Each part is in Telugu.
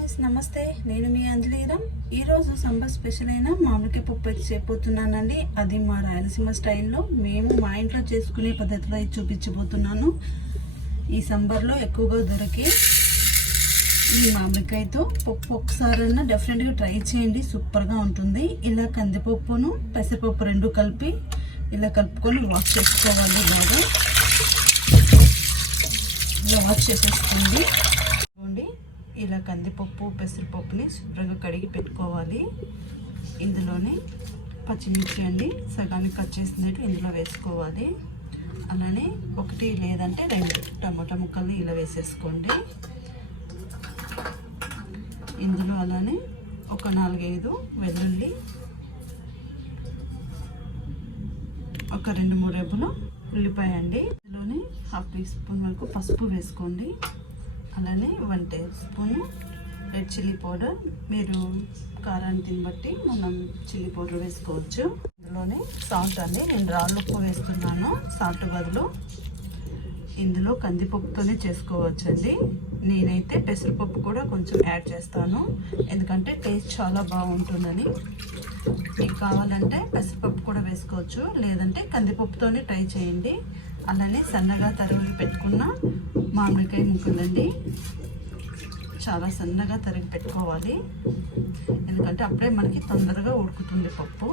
ఫ్రెండ్స్ నమస్తే. నేను మీ అంజలీరం ఈరోజు సంబర్ స్పెషల్ అయిన మామిడికాయ పప్పు చేయబోతున్నానండి అది మా రాయలసీమ స్టైల్లో మేము మా ఇంట్లో చేసుకునే పద్ధతిలో చూపించబోతున్నాను. ఈ సంబర్లో ఎక్కువగా దొరికే ఈ మామిడికాయతో పప్పు ఒకసారైనా డెఫినెట్గా ట్రై చేయండి. సూపర్గా ఉంటుంది. ఇలా కందిపప్పును పెసరపప్పు రెండు కలిపి ఇలా కలుపుకొని వాష్ చేసుకోవాలి బాగా. ఇలా వాష్ చేసేసుకోండి. ఇలా కందిపప్పు పెసరపప్పుని శుభ్రంగా కడిగి పెట్టుకోవాలి. ఇందులోనే పచ్చిమిర్చి అండి సగానికి కట్ చేసినట్టు ఇందులో వేసుకోవాలి. అలానే ఒకటి లేదంటే రెండు టమాటా ముక్కల్ని ఇలా వేసేసుకోండి. ఇందులో అలానే ఒక నాలుగైదు వెల్లుల్లి ఒక రెండు మూడు రెబ్బలు ఉల్లిపాయ అండి. ఇందులోనే హాఫ్ టీ స్పూన్ వరకు పసుపు వేసుకోండి. అలానే one tablespoon red chilli powder. మీరు కారాన్ని తిని బట్టి మనం చిల్లీ పౌడర్ వేసుకోవచ్చు. ఇందులోనే సాల్ట్ అండి. నేను రాళ్ళు ఉప్పు వేస్తున్నాను. సాల్ట్ బదులు ఇందులో కందిపప్పుతోనే చేసుకోవచ్చండి. నేనైతే పెసరపప్పు కూడా కొంచెం యాడ్ చేస్తాను. ఎందుకంటే టేస్ట్ చాలా బాగుంటుందని. మీకు కావాలంటే పెసరపప్పు కూడా వేసుకోవచ్చు. లేదంటే కందిపప్పుతోనే ట్రై చేయండి. అలానే సన్నగా తరిగి పెట్టుకున్న మామిడికాయ ముక్కలండి చాలా సన్నగా తరిగి పెట్టుకోవాలి. ఎందుకంటే అప్పుడే మనకి తొందరగా ఉడుకుతుంది పప్పు.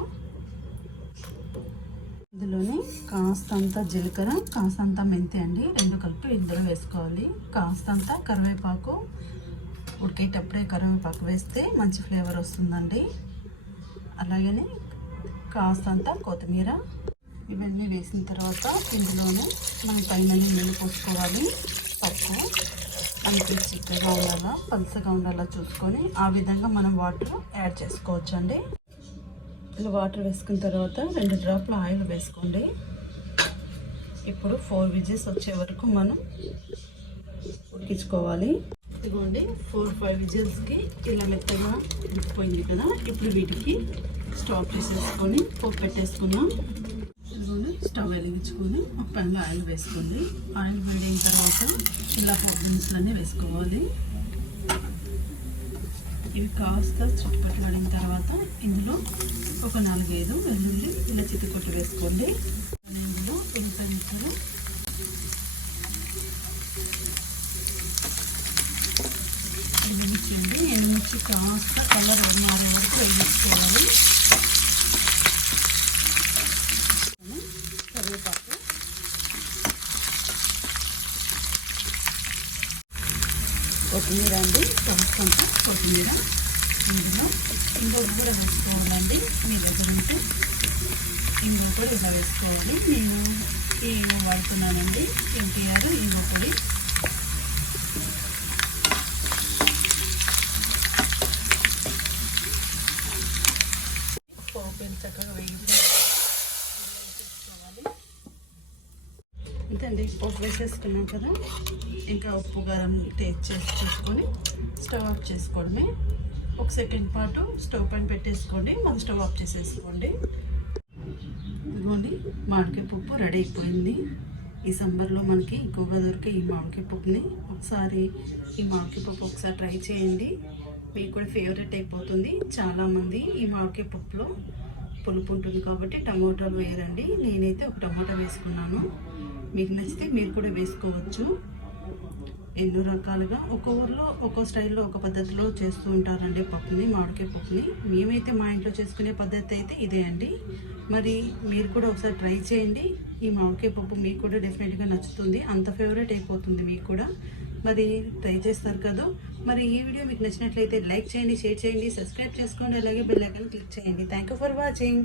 ఇందులోని కాస్తంత జీలకర్ర కాస్తంత మెంతి అండి. రెండు కలిపి ఇందులో వేసుకోవాలి. కాస్తంత కరివేపాకు ఉడికేటప్పుడే కరివేపాకు వేస్తే మంచి ఫ్లేవర్ వస్తుందండి. అలాగనే కాస్తంత కొత్తిమీర ఇవన్నీ వేసిన తర్వాత ఇందులోనే మనం పైన నీళ్ళు పోసుకోవాలి. పప్పు మనకి చిక్కగా ఉండాలా పలుసగా ఉండాలా చూసుకొని ఆ విధంగా మనం వాటర్ యాడ్ చేసుకోవచ్చు అండి ఇలా వాటర్ వేసుకున్న తర్వాత రెండు డ్రాప్ల ఆయిల్ వేసుకోండి. ఇప్పుడు ఫోర్ విజిల్స్ వచ్చే వరకు మనం ఉడికించుకోవాలి. ఇదిగోండి ఫోర్ ఫైవ్ విజిల్స్కి ఇలా మెత్తగా ఉడికిపోయింది కదా. ఇప్పుడు వీటికి స్టాప్ చేసేసుకొని పోపు పెట్టేసుకున్నాం స్టవ్ వెలిగించుకొని ఒక పెన్లో ఆయిల్ వేసుకోండి. ఆయిల్ వేడిన తర్వాత ఇలా పోపు దినుసులన్నీ వేసుకోవాలి. ఇవి కాస్త చుట్టుపట్టబడిన తర్వాత ఇందులో ఒక నాలుగైదు వెల్లుల్లి ఇలా చిత్తుకొట్టి వేసుకోండి. ఇందులో ఉల్లిపాయ ముక్కలు. ఎండుమిర్చి అండి ఎండుమిర్చి కాస్త కలర్ మారే వరకు వేయించుకోవాలి. కరివేపాకు. కొత్తిమీర అండి కొంచెం కొత్తిమీర ఇందులో ఇంకొక కూడా వేసుకోవాలండి. మీ దగ్గర ఉంటే ఇంకొక కూడా ఇలా వేసుకోవాలి. నేను ఈ వాడుతున్నానండి. ఎన్టీఆర్ ఇంకొకటి పోపించక పోపు చక్కగా వేయించుకోవాలి అంతే పప్పు వేసేసుకున్నాం కదా. ఇంకా ఉప్పు కారం టేస్ట్ చేసి చూసుకొని స్టవ్ ఆఫ్ చేసుకోవడమే ఒక సెకండ్ పాటు స్టవ్ పైన పెట్టేసుకోండి. మనం స్టవ్ ఆఫ్ చేసేసుకోండి. ఇదిగోండి మామిడికాయ పప్పు రెడీ అయిపోయింది. ఈ మనకి ఎక్కువగా దొరికే ఈ మామిడికాయ పప్పుని ఒకసారి ఈ మామిడికాయ పప్పు ఒకసారి ట్రై చేయండి. మీకు కూడా ఫేవరెట్ అయిపోతుంది. చాలామంది ఈ మామిడికాయ పప్పులో పులుపు ఉంటుంది కాబట్టి టమోటాలు వేయరండి. నేనైతే ఒక టమాటా వేసుకున్నాను. మీకు నచ్చితే మీరు కూడా వేసుకోవచ్చు. ఎన్నో రకాలుగా ఒక్కో ఊర్లో ఒక్కో స్టైల్లో ఒక పద్ధతిలో చేస్తూ ఉంటారండి పప్పుని మామిడికాయ పప్పుని. మేమైతే మా ఇంట్లో చేసుకునే పద్ధతి అయితే ఇదే అండి. మరి మీరు కూడా ఒకసారి ట్రై చేయండి. ఈ మామిడికాయ పప్పు మీకు కూడా డెఫినెట్గా నచ్చుతుంది. అంత ఫేవరెట్ అయిపోతుంది మీకు కూడా. మరి ట్రై చేస్తారు కదా. మరి ఈ వీడియో మీకు నచ్చినట్లయితే లైక్ చేయండి షేర్ చేయండి సబ్స్క్రైబ్ చేసుకోండి అలాగే బెల్ ఐకాన్ క్లిక్ చేయండి. Thank you for watching